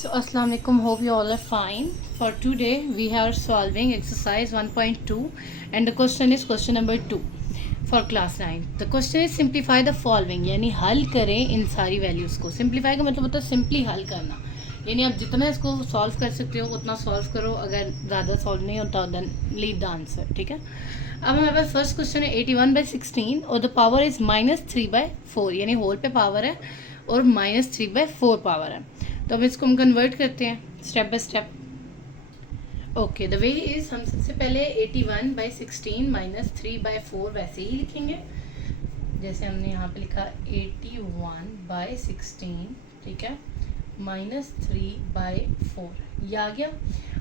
So Assalamu alaikum, hope you all are fine. For today we are solving exercise 1.2 and the question is question number 2 for class 9. The question is simplify the following, यानी हल करें इन सारी values को. Simplify का मतलब होता है simply हल करना, यानी आप जितना इसको सॉल्व कर सकते हो उतना सॉल्व करो. अगर ज़्यादा सॉल्व नहीं होता देन लीव द आंसर. ठीक है. अब हमारे पास फर्स्ट क्वेश्चन है 81/16 और द पावर इज़ -3/4, यानी होल पे पावर है और -3/4 पावर है. तो अब इसको हम कन्वर्ट करते हैं step by step. Okay, the way is हम सबसे पहले 81/16 -3/4 वैसे ही लिखेंगे जैसे हमने यहाँ पे लिखा 81/16. ठीक है, -3/4 ये आ गया.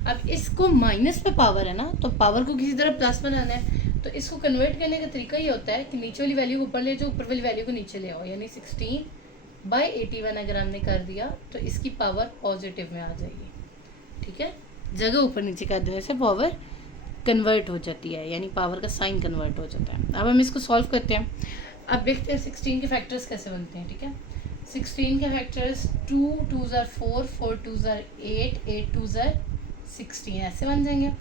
अब इसको माइनस पे पावर है ना, तो पावर को किसी तरह प्लस बनाना है. तो इसको कन्वर्ट करने का तरीका ये होता है कि नीचे वाली वैल्यू को ऊपर ले जाओ, ऊपर वाली वैल्यू को नीचे ले आओ. यानी 16/81 अगर हमने कर दिया तो इसकी पावर पॉजिटिव में आ जाएगी. ठीक है, जगह ऊपर नीचे कर देने से पावर कन्वर्ट हो जाती है, यानी पावर का साइन कन्वर्ट हो जाता है. अब हम इसको सॉल्व करते हैं. अब देखते हैं 16 के फैक्टर्स कैसे बनते हैं. ठीक है, 16 के factors 2 2s are 4 4 2s are 8 8 2s are 16 ऐसे बन जाएंगे.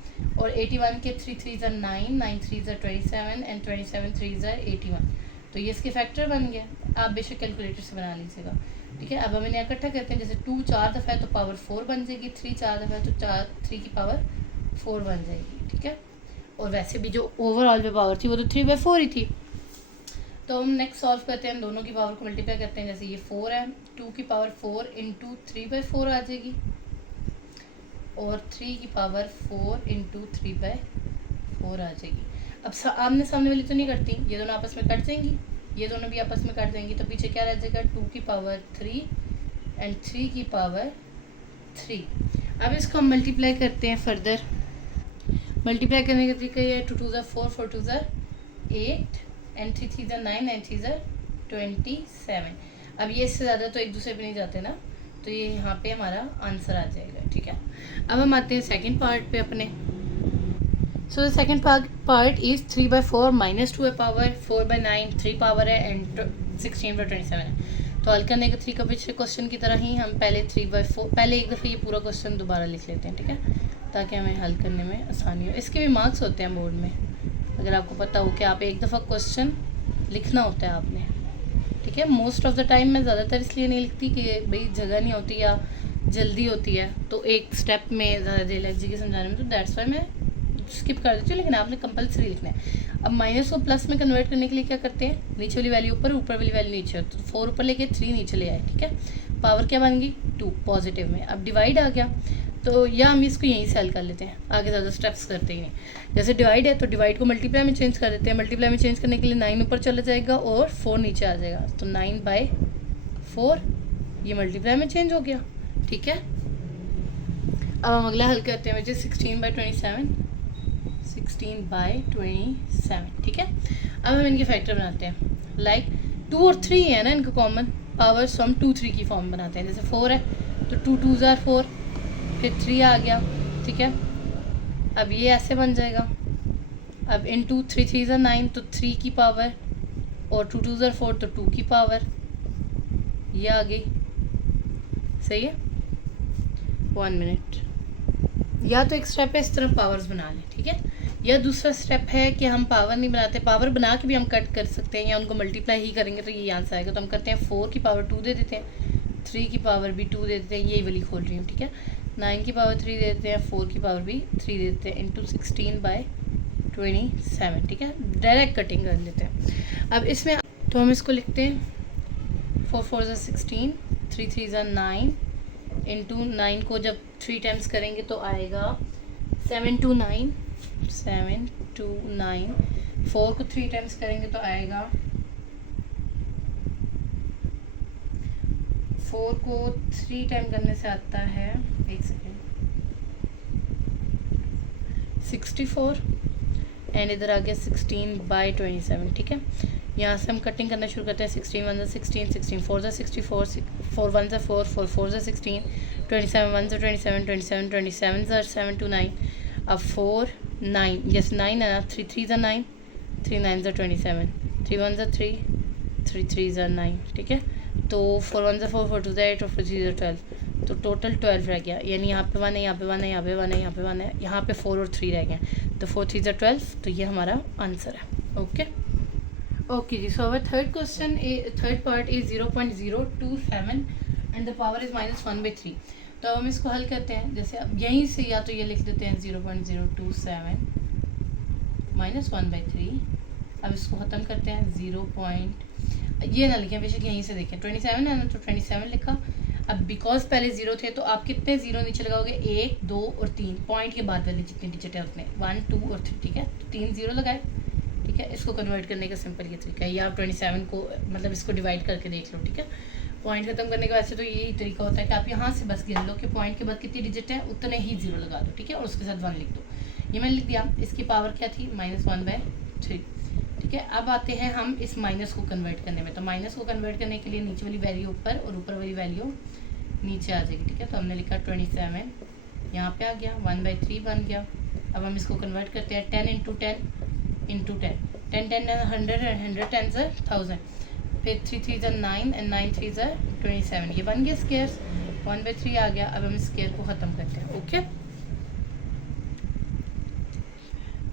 और 81 के 3 3s are 9 9 3s are 27 and 27 3s are 81. तो ये इसके फैक्टर बन गए. आप बेशक कैलकुलेटर से बना लीजिएगा. ठीक है, अब हम इन्हें इकट्ठा करते हैं. जैसे 2 4 दफ़ा है तो पावर 4 बन जाएगी, 3 4 दफ़ा है तो 3 की पावर 4 बन जाएगी. ठीक है, और वैसे भी जो ओवरऑल पे पावर थी वो तो 3/4 ही थी. तो हम नेक्स्ट सॉल्व करते हैं, दोनों की पावर को मल्टीप्लाई करते हैं. जैसे ये 4 है, 2 की पावर 4 इंटू 3/4 आ जाएगी और 3 की पावर 4 इंटू 3/4 आ जाएगी. अब आमने सामने वाली तो नहीं कटती, ये दोनों आपस में कट जाएंगी, ये दोनों भी आपस में कट जाएंगी. तो पीछे क्या रह जाएगा, 2 की पावर 3 एंड 3 की पावर 3. अब इसको हम मल्टीप्लाई करते हैं फर्दर. मल्टीप्लाई करने का तरीका ये है 2 2s are 4 4 2s are 8 and 3 3s are 9 and 3s are 27. अब ये इससे ज़्यादा तो एक दूसरे पे नहीं जाते ना, तो ये यहाँ पे हमारा आंसर आ जाएगा. ठीक है, अब हम आते हैं सेकंड पार्ट पे अपने. So the second part is 3/4 -2 power 4/9 3 power है एंड 16/27 है. तो हल करने का तरीका पिछले क्वेश्चन की तरह ही हम पहले 3/4 पहले एक दफ़ा ये पूरा क्वेश्चन दोबारा लिख लेते हैं. ठीक है, ताकि हमें हल करने में आसानी हो. इसके भी मार्क्स होते हैं बोर्ड में, अगर आपको पता हो कि आप एक दफ़ा क्वेश्चन लिखना होता है आपने. ठीक है, मोस्ट ऑफ द टाइम मैं ज़्यादातर इसलिए नहीं लिखती कि भाई जगह नहीं होती या जल्दी होती है तो एक स्टेप में ज़्यादा देर लग जाएगी समझाने में, तो दैट्स वाई मैं स्किप कर देती हूँ. लेकिन आपने कंपलसरी लिखना है. अब माइनस को प्लस में कन्वर्ट करने के लिए क्या करते हैं, नीचे वाली वैल्यू ऊपर ऊपर वाली वैल्यू नीचे. तो 4 ऊपर लेके 3 नीचे ले आए. ठीक है, पावर क्या बन गई 2 पॉजिटिव में. अब डिवाइड आ गया, तो या हम इसको यहीं से हल कर लेते हैं, आगे ज़्यादा स्टेप्स करते ही नहीं. जैसे डिवाइड है तो डिवाइड को मल्टीप्लाई में चेंज कर देते हैं. मल्टीप्लाई में चेंज करने के लिए 9 ऊपर चला जाएगा और 4 नीचे आ जाएगा. तो 9/4 ये मल्टीप्लाई में चेंज हो गया. ठीक है, अब हम अगला हल करते हैं, 16/27 16/27. ठीक है, अब हम इनके फैक्टर बनाते हैं. लाइक 2 और 3 है ना इनका कॉमन पावर, सो हम 2 3 की फॉर्म बनाते हैं. जैसे 4 है तो 2 2s are 4 फिर 3 आ गया. ठीक है, अब ये ऐसे बन जाएगा. अब इंटू 3 3s are 9 तो 3 की पावर और 2 2s are 4 तो 2 की पावर ये आ गई. सही है, 1 मिनट. या तो एक स्टेप है इस तरह पावर्स बना लें. ठीक है, या दूसरा स्टेप है कि हम पावर नहीं बनाते, पावर बना के भी हम कट कर सकते हैं या उनको मल्टीप्लाई ही करेंगे तो ये आंसर आएगा. तो हम करते हैं 4 की पावर 2 दे देते हैं, 3 की पावर भी 2 दे देते हैं, यही वाली खोल रही हूँ. ठीक है, 9 की पावर 3 दे देते हैं, 4 की पावर भी 3 दे देते हैं इंटू 16/27. ठीक है, डायरेक्ट कटिंग कर लेते हैं. अब इसमें तो हम इसको लिखते हैं 4 4s are 16 3 3s are 9 into 9 को जब 3 टाइम्स करेंगे तो आएगा 7 2 9 7 2 9. 4 को 3 टाइम्स करेंगे तो आएगा 4 को 3 टाइम करने से आता है, एक सेकेंड, 64 एंड इधर आ गया 16/27. ठीक है, यहाँ से हम कटिंग करना शुरू करते हैं. 16 1s are 16 16 4s are 64 4 1s are 4 4 4s are 16 27 1s are 27 27 27s are 7 2 9. अब 4 9 यस 9 है ना, 3 3s are 9 3 9s are 27 3 1s are 3 3 3s are 9. ठीक है, तो 4 1s are 4 4 2s are 8 और 4 3s are 12. तो टोटल 12 रह गया, यानी यहाँ पे 1 है, यहाँ पे 1 है, यहाँ पे 1 है, यहाँ पे 1 है, यहाँ पे 4 और 3 रह गए, तो 4 3 ज़ा 12, तो ये हमारा आंसर है। ओके जी, so our third part is 0.027 and the power is -1/3। तो हम इसको हल करते हैं, जैसे अब यहीं से या तो ये लिख देते हैं 0.027 -1/3। अब इसको ख़त्म करते हैं 0. ये ना लिखें, बेशक यहीं से देखें 27 है ना, तो 27 लिखा। अब बिकॉज पहले 0 थे तो आप कितने 0 नीचे लगाओगे, 1 2 और 3, पॉइंट के बाद वाले जितने डिजिट है उतने 1 2 और 3, ठीक है, तो 3 0 लगाए, ठीक है। इसको कन्वर्ट करने का सिंपल ये तरीका है, या आप 27 को मतलब इसको डिवाइड करके देख लो, ठीक है। पॉइंट खत्म करने के बाद से तो यही तरीका होता है कि आप यहाँ से बस गिन लो कि पॉइंट के बाद कितनी डिजिट है, उतने ही 0 लगा दो, ठीक है, और उसके साथ 1 लिख दो। ये मैंने लिख दिया। इसकी पावर क्या थी, -1/3, ठीक है। अब आते हैं हम इस माइनस को कन्वर्ट करने में। तो माइनस को कन्वर्ट करने के लिए नीचे वाली वैल्यू ऊपर और ऊपर वाली वैल्यू नीचे आ जाएगी, ठीक है। तो हमने लिखा 27 यहाँ पे आ गया, 1/3 बन गया। अब हम इसको कन्वर्ट करते हैं 10 × 10 × 10, 10 10 100 and 100 10 are 1000, फिर 3 3 are 9 and 9 3 are 27, ये बन गया स्क्वायर्स, 1/3 आ गया। अब हम स्क्वायर को ख़त्म करते हैं, ओके।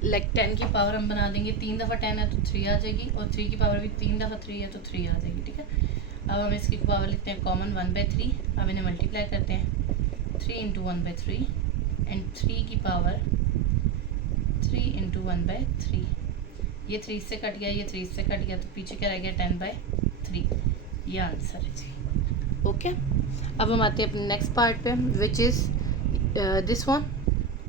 लाइक 10 की पावर हम बना देंगे, 3 दफ़ा 10 है तो 3 आ जाएगी, और 3 की पावर भी 3 दफ़ा 3 है तो 3 आ जाएगी, ठीक है। अब हम इसकी पावर लिखते हैं कॉमन 1/3। अब इन्हें मल्टीप्लाई करते हैं 3 × 1/3 एंड 3 की पावर 3 × 1/3। ये 3 से कट गया, ये 3 से कट गया, तो पीछे क्या रह गया 10/3। ये आंसर है जी, ओके। अब हम आते हैं अपने नेक्स्ट पार्ट पे, which is this one.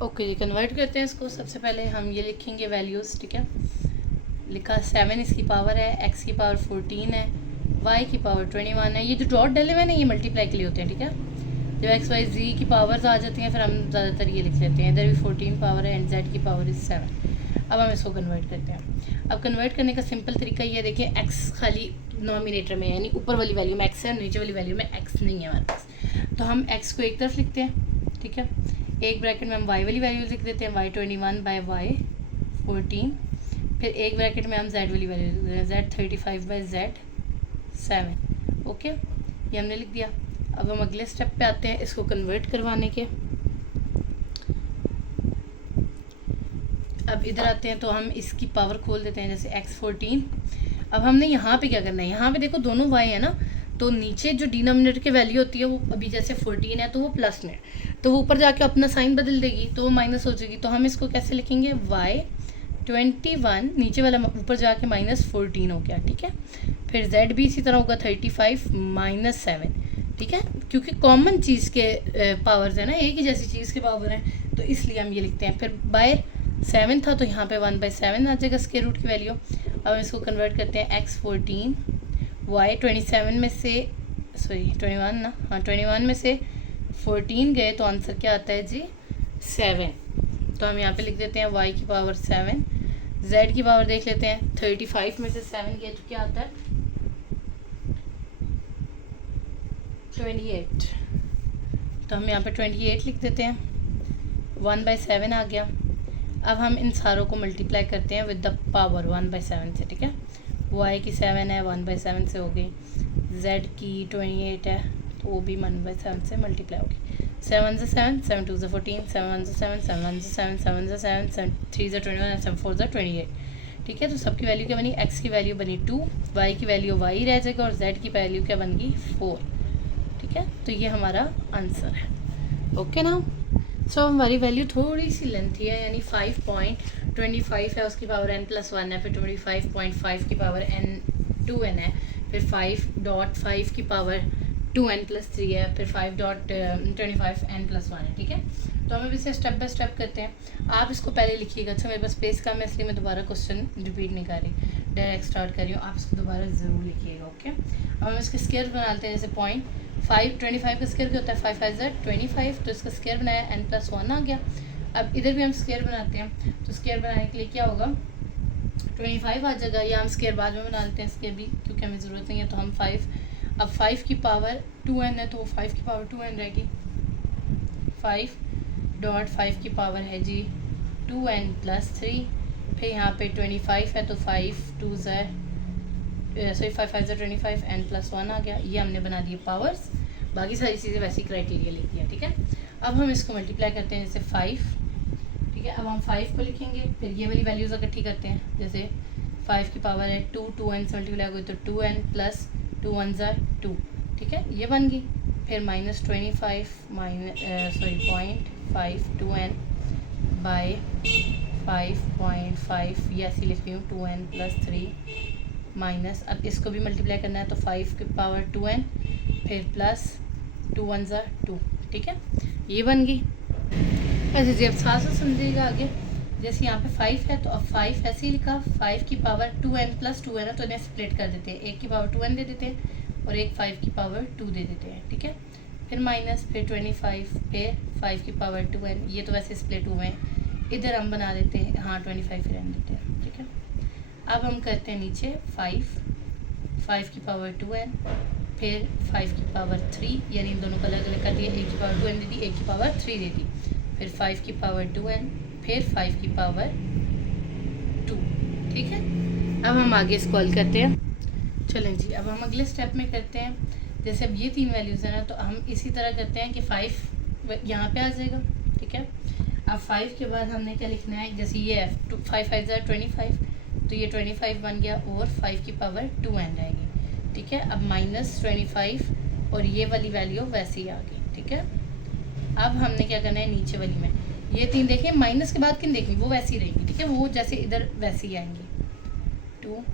Okay जी, कन्वर्ट करते हैं इसको। सबसे पहले हम ये लिखेंगे वैल्यूज़, ठीक है। लिखा 7 इसकी पावर है, x की पावर 14 है, y की पावर 21 है। ये जो डॉट डले हुए हैं ना, ये मल्टीप्लाई के लिए होते हैं, ठीक है। जब x y z की पावर्स आ जाती हैं फिर हम ज़्यादातर ये लिख लेते हैं, इधर भी 14 पावर है एंड z की पावर इज़ 7। अब हम इसको कन्वर्ट करते हैं। अब कन्वर्ट करने का सिंपल तरीका ये देखिए, x खाली नॉमिनेटर में है, यानी ऊपर वाली वैल्यू में x है, नीचे वाली वैल्यू में x नहीं है हमारे पास। तो हम x को एक तरफ लिखते हैं, ठीक है। एक ब्रैकेट में हम y वाली वैल्यू लिख देते हैं, y 21/y 14। फिर एक ब्रैकेट में हम z वाली वैल्यू लिख देते हैं, z 35/z 7, ओके। ये हमने लिख दिया। अब हम अगले स्टेप पे आते हैं इसको कन्वर्ट करवाने के। अब इधर आते हैं तो हम इसकी पावर खोल देते हैं, जैसे x 14। अब हमने यहाँ पे क्या करना है, यहाँ पे देखो दोनों y है ना, तो नीचे जो डिनोमिनेटर की वैल्यू होती है वो अभी जैसे 14 है तो वो प्लस में, तो वो ऊपर जाके अपना साइन बदल देगी तो वो माइनस हो जाएगी। तो हम इसको कैसे लिखेंगे, y 21, नीचे वाला ऊपर जाके -14 हो गया, ठीक है। फिर z भी इसी तरह होगा 35 -7, ठीक है, क्योंकि कॉमन चीज़ के पावर्स है ना, एक ही जैसी चीज़ के पावर हैं, तो इसलिए हम ये लिखते हैं। फिर बाय 7 था तो यहाँ पे 1/7 आ जाएगा स्क्वायर रूट की वैल्यू। अब हम इसको कन्वर्ट करते हैं, x 14 y 27 में से 21 ना, हाँ 21 में से 14 गए तो आंसर क्या आता है जी 7। तो हम यहाँ पे लिख देते हैं y की पावर 7, z की पावर देख लेते हैं, 35 में से 7 गए तो क्या आता है 28। तो हम यहाँ पे 28 लिख देते हैं, 1/7 आ गया। अब हम इन सारों को मल्टीप्लाई करते हैं विद द पावर 1/7 से, ठीक है। y की 7 है, 1/7 से हो गई, z की 28 है तो वो भी 1/7 से मल्टीप्लाई होगी। 7 से 7, 7 2 से 14, 7 1 से 7, 7 1 से 7, 7 से 7, 7 3 से 21, 7 4 से 28, ठीक है। तो सबकी वैल्यू क्या बनी, x की वैल्यू बनी 2, y की वैल्यू y रह जाएगा और z की वैल्यू क्या बन गई 4, ठीक है। तो ये हमारा आंसर है, ओके ना। सो हमारी वैल्यू थोड़ी सी लेंथी है, यानी 5.25 है, उसकी पावर n+1 है, फिर 25.5 की पावर n2n है, फिर 5.5 की पावर 2n+3 है, फिर 5.25 n+1 है, ठीक है। तो हम अब इसे स्टेप बाय स्टेप करते हैं। आप इसको पहले लिखिएगा। अच्छा मेरे पास स्पेस कम है इसलिए मैं दोबारा क्वेश्चन रिपीट नहीं कर रही, डायरेक्ट स्टार्ट कर रही हूँ। आप इसको दोबारा ज़रूर लिखिएगा, ओके। अब हम इसके स्क्वायर बनाते हैं, जैसे 0.525 का स्क्वायर क्या होता है 5 5 ज़ा 25, तो इसका स्क्वायर बनाया n+1 आ गया। अब इधर भी हम स्क्वायर बनाते हैं, तो स्क्वायर बनाने के लिए क्या होगा 25 आ जाएगा, या हम स्क्वायर बाद में बना लेते हैं स्क्वायर भी, क्योंकि हमें ज़रूरत नहीं है। तो हम 5, अब 5 की पावर 2n है तो 5 की पावर 2n रहेगी, 5.5 की पावर है जी 2n+3, फिर यहाँ पे 25 है तो 5 2 ज़ा 5 5 ज़ा 25 n+1 आ गया। ये हमने बना दिए पावर्स। बाकी सारी चीज़ें वैसी क्राइटेरिया लिखी है, ठीक है। अब हम इसको मल्टीप्लाई करते हैं, जैसे 5, ठीक है। अब हम 5 को लिखेंगे, फिर ये वाली वैल्यूज़ इकट्ठी करते हैं, जैसे 5 की पावर है 2, 2n से मल्टीप्लाई होगी तो 2n प्लस 2 1 ज़ार 2, ठीक है, ये बन गई। फिर -25 0.52n बाई 5.5, ये ऐसी लिख रही हूँ 2n प्लस 3 माइनस, अब इसको भी मल्टीप्लाई करना है तो 5 की पावर 2n फिर प्लस 2 1 ज़ार 2, ठीक है, ये बन गई। ऐसे जी अब साथ साथ समझिएगा आगे, जैसे यहाँ पे 5 है तो अब 5 ऐसे ही लिखा, 5 की पावर 2n प्लस 2n है तो इन्हें स्प्लिट कर देते हैं, एक की पावर 2n दे देते हैं और एक 5 की पावर 2 दे देते हैं, ठीक है। फिर माइनस, फिर 25, फिर 5 की पावर 2n, ये तो वैसे स्प्लिट हुए हैं, इधर हम बना देते हैं, हाँ 25 फिर रहने देते हैं, ठीक है। अब हम करते हैं नीचे 5 की पावर 2n फिर 5 की पावर 3, यानी इन दोनों को अलग अलग कर दिया, एक की पावर 2n दे दी, एक की पावर 3 दे दी, फिर 5 की पावर 2n फिर 5 की पावर 2, ठीक है। अब हम आगे इसको हल करते हैं। चलें जी, अब हम अगले स्टेप में करते हैं, जैसे अब ये 3 वैल्यूज़ हैं ना, तो हम इसी तरह करते हैं कि 5 यहाँ पे आ जाएगा, ठीक है। अब 5 के बाद हमने क्या लिखना है, जैसे ये है 5 5 ज़ार 25, तो ये 25 बन गया और 5 की पावर 2n रहेगी, ठीक है। अब -25 और ये वाली वैल्यू वैसे ही आ गई, ठीक है। अब हमने क्या करना है, नीचे वाली में ये 3 देखें, माइनस के बाद किन देखनी, वो वैसी ही रहेंगी, ठीक है, वो जैसे इधर वैसे ही आएंगी 2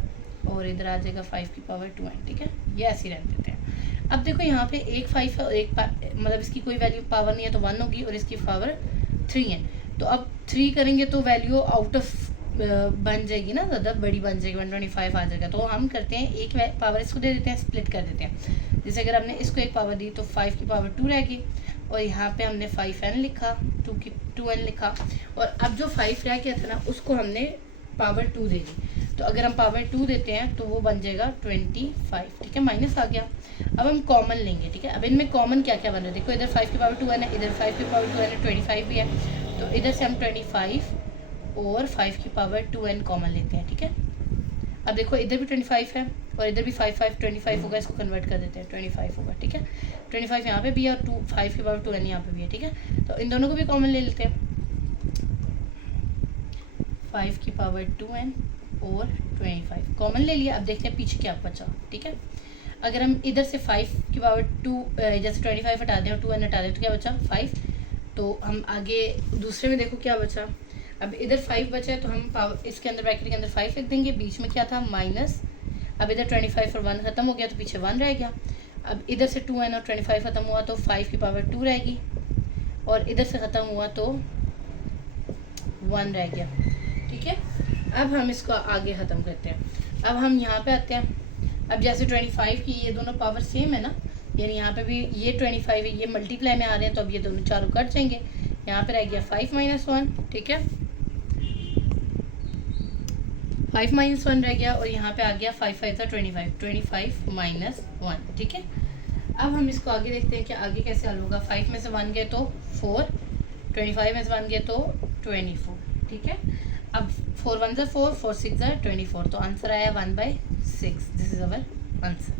और इधर आ जाएगा 5 की पावर 2n, ठीक है, ये ऐसे ही रहने देते हैं। अब देखो यहाँ पे एक 5 है और एक मतलब इसकी कोई वैल्यू पावर नहीं है तो 1 होगी और इसकी पावर 3 है, तो अब 3 करेंगे तो वैल्यू आउट ऑफ बन जाएगी ना, ज़्यादा बड़ी बन जाएगी, 125 आ जाएगा। तो हम करते हैं एक पावर इसको दे देते हैं, स्प्लिट कर देते हैं, जैसे अगर हमने इसको एक पावर दी तो 5 की पावर 2 रहेगी और यहाँ पे हमने 5n लिखा, 2n लिखा, और अब जो 5 रह गया था ना उसको हमने पावर 2 दे दी, तो अगर हम पावर 2 देते हैं तो वो बन जाएगा 25, ठीक है, माइनस आ गया। अब हम कॉमन लेंगे, ठीक है। अब इनमें कॉमन क्या क्या बन रहा है, देखो इधर 5 की पावर 2n है, इधर 5 की पावर 2n है, 25 भी है, तो इधर से हम 25 और 5 की पावर 2n कॉमन लेते हैं, ठीक है। अब देखो इधर भी 25 है और इधर भी 5 25 होगा, इसको कन्वर्ट कर देते हैं, 25 होगा, ठीक है। 25 यहाँ पे भी है और 5 की पावर 2n यहाँ पे भी है, ठीक है। तो इन दोनों को भी कॉमन ले लेते हैं, 5 की पावर 2n और 25 कॉमन ले लिया। अब देखते हैं पीछे क्या बचा, ठीक है। अगर हम इधर से 5 की पावर 2 जैसे 25 हटा दें और 2n हटा दें तो क्या बचा 5, तो हम आगे दूसरे में देखो क्या बचा। अब इधर 5 बचा है तो हम पावर इसके अंदर ब्रैकेट के अंदर 5 लिख देंगे, बीच में क्या था माइनस, अब इधर 25 और 1 ख़त्म हो गया तो पीछे 1 रह गया। अब इधर से 2n और 25 ख़त्म हुआ तो 5 की पावर 2 रहेगी और इधर से ख़त्म हुआ तो 1 रह गया, ठीक है। अब हम इसको आगे ख़त्म करते हैं। अब हम यहाँ पे आते हैं, अब जैसे 25 की ये दोनों पावर सेम है ना, यानी यहाँ पे भी ये 25 है, ये मल्टीप्लाई में आ रहे हैं, तो अब ये दोनों चारों कट जाएंगे, यहाँ पे रह गया 5 - 1, ठीक है, 5 - 1 रह गया और यहाँ पे आ गया 5 5 था 25, 25 - 1, ठीक है। अब हम इसको आगे देखते हैं कि आगे कैसे हल होगा। 5 में से 1 गए तो 4, 25 में से 1 गए तो 24, ठीक है। अब 4 1 ज़ा 4, 4 6 ज़ा 24, तो आंसर आया 1/6, this is our answer.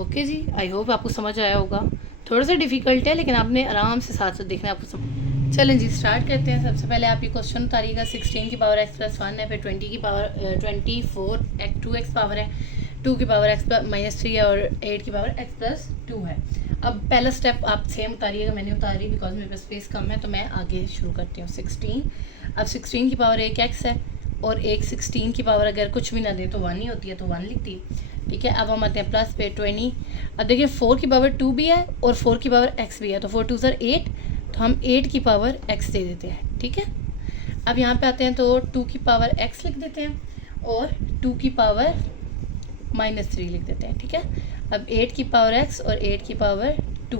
Okay जी, आई होप आपको समझ आया होगा। थोड़ा सा डिफ़िकल्ट है लेकिन आपने आराम से साथ साथ देखना है, आपको समझ। चलें जी स्टार्ट करते हैं। सबसे पहले आप ये क्वेश्चन उतारिएगा, 16 की पावर x + 1 है, फिर 20 की पावर 24 2x पावर है, 2 की पावर x - 3 है और 8 की पावर x + 2 है। अब पहला स्टेप आप सेम उतारिएगा, मैंने उतारी बिकॉज मेरे पास स्पेस कम है, तो मैं आगे शुरू करती हूँ। 16, अब 16 की पावर एक x है और एक 16 की पावर अगर कुछ भी ना दे तो 1 ही होती है, तो 1 लिखती है, ठीक है। अब हम आते हैं प्लस पे 20, अब देखिए 4 की पावर 2 भी है और 4 की पावर x भी है, तो 4 2 ज़र 8, तो हम 8 की पावर x दे देते हैं, ठीक है। अब यहाँ पे आते हैं तो 2 की पावर x लिख देते हैं और 2 की पावर -3 लिख देते हैं, ठीक है। अब 8 की पावर x और 8 की पावर 2,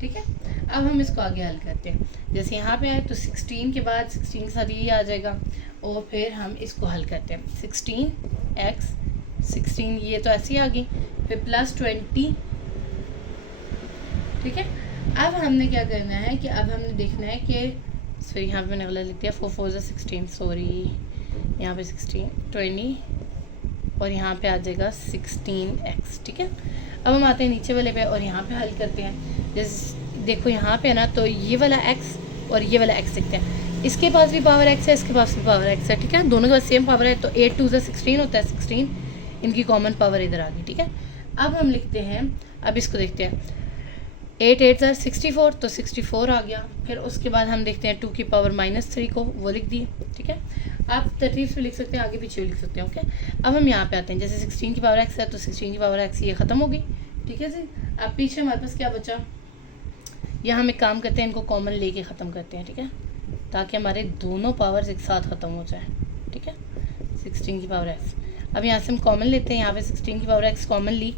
ठीक है। अब हम इसको आगे हल करते हैं, जैसे यहाँ पे आए तो 16 के बाद 16 के साथ यही आ जाएगा और फिर हम इसको हल करते हैं। 16x 16 ये तो ऐसी आ गई, फिर प्लस 20, ठीक है। अब हमने क्या करना है कि अब हमने देखना है कि सॉरी यहाँ पे मैंने गलत लिख दिया, 4 4 16, सॉरी यहाँ पे 16 20 और यहाँ पे आ जाएगा 16x, ठीक है। अब हम आते हैं नीचे वाले पे और यहाँ पे हल करते हैं। जैसे देखो यहाँ पे ना, तो ये वाला x और ये वाला x लिखते हैं। इसके पास भी पावर x है, इसके पास भी पावर x है, ठीक है, दोनों के पास सेम पावर है, तो 8 2 16 होता है, 16 इनकी कॉमन पावर इधर आ गई, ठीक है। अब हम लिखते हैं, अब इसको देखते हैं, 8 8 64, तो 64 आ गया। फिर उसके बाद हम देखते हैं 2 की पावर -3 को, वो लिख दिए, ठीक है। आप तरतीब से लिख सकते हैं, आगे पीछे भी लिख सकते हैं, ओके। अब हम यहाँ पे आते हैं, जैसे 16 की पावर x है, तो 16 की पावर x ये ख़त्म हो गई, ठीक है जी। अब पीछे हमारे पास क्या बचा, यहाँ हम एक काम करते हैं, इनको कॉमन लेके ख़त्म करते हैं, ठीक है, ताकि हमारे दोनों पावर्स एक साथ ख़त्म हो जाए, ठीक है। 16 की पावर x, अब यहाँ से हम कॉमन लेते हैं, यहाँ पे 16 की पावर x कॉमन ली,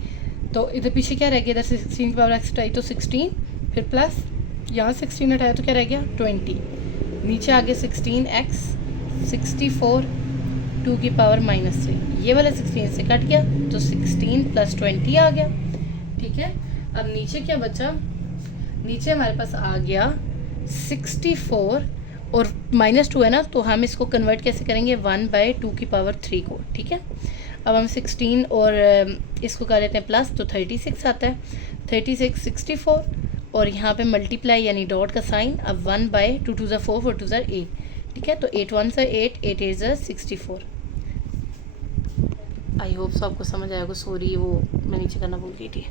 तो इधर पीछे क्या रह गया, इधर से 16 की पावर x हटाई तो 16, फिर प्लस यहाँ 16 हटाया तो क्या रह गया 20, नीचे आगे 16x 64 2 की पावर -3, ये वाला 16 से कट गया तो 16 + 20 आ गया, ठीक है। अब नीचे क्या बचा, नीचे हमारे पास आ गया 64 और -2 है ना, तो हम इसको कन्वर्ट कैसे करेंगे 1/2 की पावर 3 को, ठीक है। अब हम 16 और इसको कर लेते हैं प्लस, तो 36 आता है, 36 64 और यहाँ पे मल्टीप्लाई यानी डॉट का साइन, अब 1/2 2 4 4 2 8, ठीक है, तो 8 1 8 8 8 64। आई होप सो आपको समझ आएगा, सॉरी वो मैं नीचे करना भूल गई थी।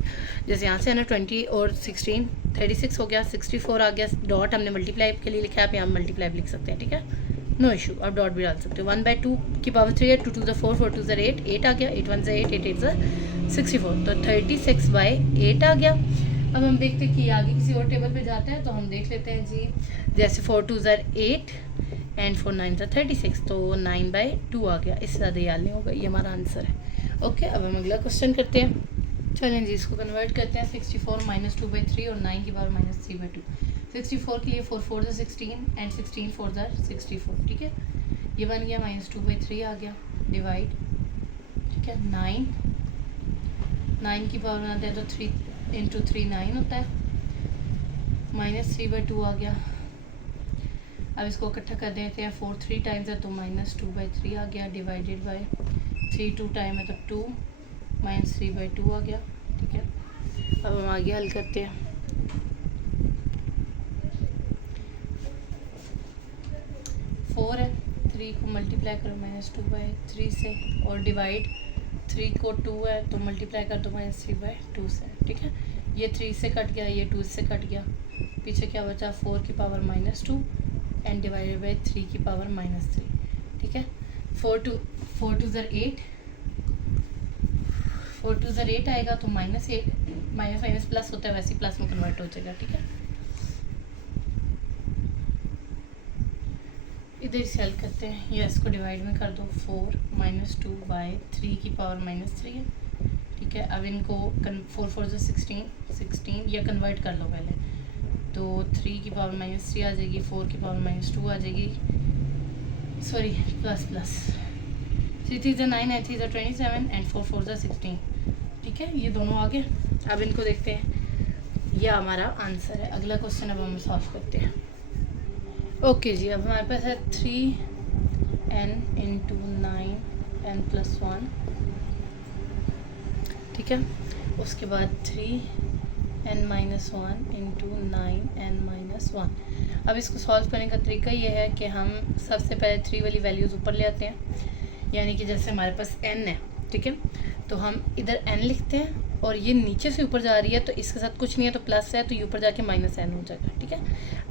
जैसे यहाँ से है ना 20 और 16 36 हो गया, 64 आ गया, डॉट हमने मल्टीप्लाई के लिए लिखा है, आप यहाँ मल्टीप्लाई लिख सकते हैं, ठीक है, नो इशू। अब डॉट भी डाल सकते हो, 1/2 की पावर 3 है, 2 2 4 4 2 8 8 आ गया, 8 1 8 8 8 64, तो 36/8 आ गया। अब हम देखते हैं कि आगे किसी और टेबल पे जाते हैं, तो हम देख लेते हैं जी, जैसे 4 2 8 एंड 4 9 36, तो 9/2 आ गया, इससे ज़्यादा याद नहीं होगा, ये हमारा आंसर है, ओके। अब हम अगला क्वेश्चन करते हैं, चलें जी, इसको कन्वर्ट करते हैं, 64 -2/3 और 9 की पावर -3/2। 64 के लिए 4 4 16 एंड 16 4 64, ठीक है, ये बन गया -2/3 आ गया, डिवाइड, ठीक है, 9 की पावर बनाते हैं तो 3 × 3 9 होता है, -3/2 आ गया। अब इसको इकट्ठा कर देते हैं, 4 3 टाइम्स है तो -2/3 आ गया, डिवाइडेड बाय 3 2 टाइम है तो 2 -3/2 आ गया, ठीक है। अब हम आगे हल करते हैं, फोर है, 3 को मल्टीप्लाई करो -2/3 से, और डिवाइड 3 को 2 है तो मल्टीप्लाई कर दो -3/2 से, ठीक है। ये 3 से कट गया, ये 2 से कट गया, पीछे क्या बचा 4 की पावर -2 एंड डिवाइडेड बाई 3 की पावर -3, ठीक है। 4 2 8 आएगा तो -8, माइनस प्लस होता है, वैसे ही प्लस में कन्वर्ट हो जाएगा, ठीक है। इधर से हल करते हैं, या इसको डिवाइड में कर दो, 4 -2/3 की पावर -3 है, ठीक है। अब इनको 4 4 16 या कन्वर्ट कर लो पहले, तो 3 की पावर -3 आ जाएगी, 4 की पावर -2 आ जाएगी, सॉरी प्लस 3 3 9 9 3 27 एंड 4 4 16, ठीक है, ये दोनों आ गए। अब इनको देखते हैं, यह हमारा आंसर है। अगला क्वेश्चन अब हम सॉल्व करते हैं, ओके जी। अब हमारे पास है 3n × 9n + 1, ठीक है, उसके बाद 3n - 1 × 9n - 1। अब इसको सॉल्व करने का तरीका ये है कि हम सबसे पहले 3 वाली वैल्यूज़ ऊपर ले आते हैं, यानी कि जैसे हमारे पास n है, ठीक है, तो हम इधर n लिखते हैं और ये नीचे से ऊपर जा रही है तो इसके साथ कुछ नहीं है तो प्लस है, तो ये ऊपर जाके -n हो जाएगा, ठीक है।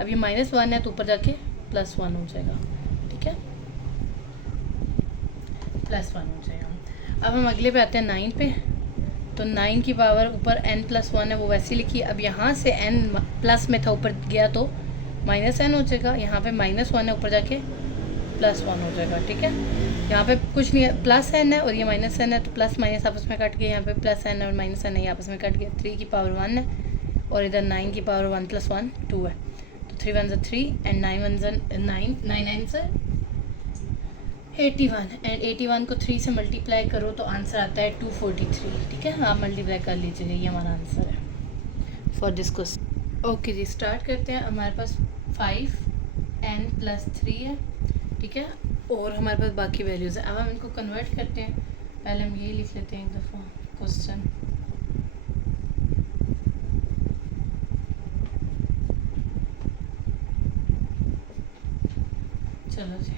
अब ये -1 है तो ऊपर जाके +1 हो जाएगा, ठीक है, +1 हो जाएगा। अब हम अगले पे आते हैं 9 पे, तो 9 की पावर ऊपर n + 1 है वो वैसे ही लिखी। अब यहाँ से n प्लस में था, ऊपर गया तो -n हो जाएगा, यहाँ पे -1 है, ऊपर जाके +1 हो जाएगा, ठीक है। यहाँ पे कुछ नहीं है, +n है और ये -n है, तो प्लस माइनस आपस में कट गए, यहाँ पे +n और -n है, ये आपस में कट गया। 3 की पावर 1 है और इधर 9 की पावर 1 + 1 2 है, तो 3 1 3 एंड 9 1 9 9 9 से 81 एंड 81 को 3 से मल्टीप्लाई करो तो आंसर आता है 243, ठीक है। आप मल्टीप्लाई कर लीजिएगा, ये हमारा आंसर है फॉर दिस क्वेश्चन। ओके जी, स्टार्ट करते हैं। हमारे पास 5n + 3 है, ठीक है, और हमारे पास बाकी वैल्यूज़ हैं। अब हम इनको कन्वर्ट करते हैं, पहले हम यही लिख लेते हैं एक दफ़ा क्वेश्चन। चलो जी,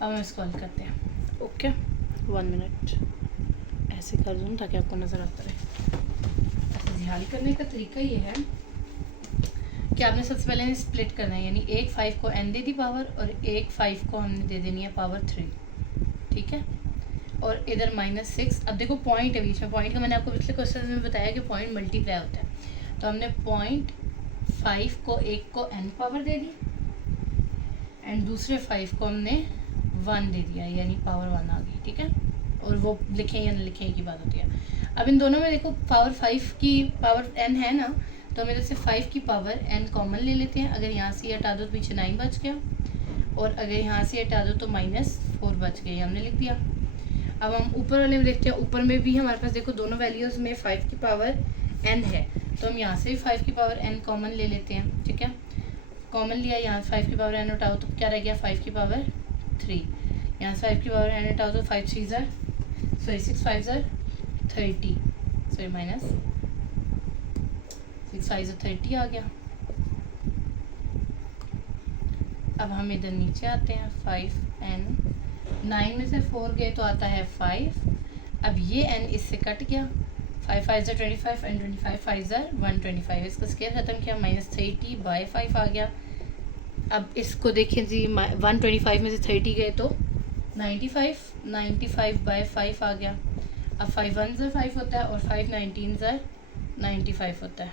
अब हम इसको हल करते हैं। ओके 1 मिनट ऐसे कर दूँ ताकि आपको नज़र आता रहे। अच्छा जी, हल करने का तरीका ये है कि आपने सबसे पहले इन्हें स्प्लिट करना है, यानी एक 5 को n दे दी पावर और एक 5 को हमने दे देनी है पावर 3, ठीक है। और इधर -6। अब देखो पॉइंट है बीच में, पॉइंट का मैंने आपको पिछले क्वेश्चन में बताया कि पॉइंट मल्टीप्लाई होता है। तो हमने 0.5 को एक को n power they the and दूसरे 5 को हमने 1 दे दिया, यानी पावर 1 आ गई, ठीक है। और वो लिखें या न लिखें की बात होती है। अब इन दोनों में देखो पावर 5 की पावर n है ना, तो हम इधर से 5 की पावर n कॉमन ले लेते हैं। अगर यहाँ से हटा दो तो पीछे 9 बच गया, और अगर यहाँ से हटा दो तो -4 बच गए, हमने लिख दिया। अब हम ऊपर वाले में देखते हैं, ऊपर में भी हमारे पास देखो दोनों वैल्यूज़ में 5 की पावर n है, तो हम यहाँ से भी 5 की पावर n कॉमन ले लेते हैं, ठीक है। कॉमन लिया, यहाँ से 5 की पावर n उठाओ तो क्या रह गया 5 की पावर 3, यहाँ से 5 की पावर n उठाओ तो 6 5 30, सॉरी -6 5 30 आ गया। अब हम इधर नीचे आते हैं, 5n 9 में से 4 गए तो आता है 5। अब ये n इससे कट गया, 5 5 25 एंड 25 5 125, इसका स्केयर ख़त्म किया, -30/5 आ गया। अब इसको देखें जी, 125 में से 30 गए तो 95, 95/5 आ गया। अब 5 1 5 होता है और 5 19 95 होता है,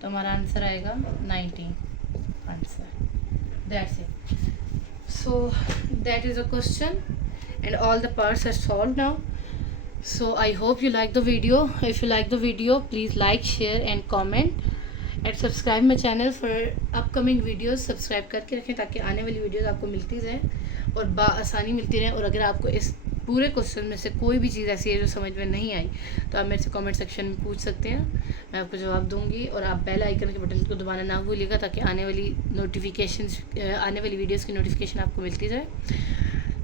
तो हमारा आंसर आएगा 19 answer. That's it. So that is a question and all the parts are solved now. So I hope you like the video. If you like the video, please like, share and comment and subscribe my channel for upcoming videos. Subscribe करके रखें ताकि आने वाली videos आपको मिलती जाए और आसानी मिलती रहे। और अगर आपको इस पूरे क्वेश्चन में से कोई भी चीज़ ऐसी है जो समझ में नहीं आई तो आप मेरे से कमेंट सेक्शन में पूछ सकते हैं, मैं आपको जवाब दूंगी। और आप बेल आइकन के बटन को दबाना ना भूलिएगा ताकि आने वाली वीडियोस की नोटिफिकेशन आपको मिलती जाए।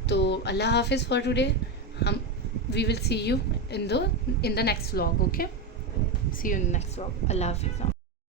तो अल्लाह हाफिज़ for today. We will see you in the next vlog. Okay, see you in the next vlog. Allah Hafiz.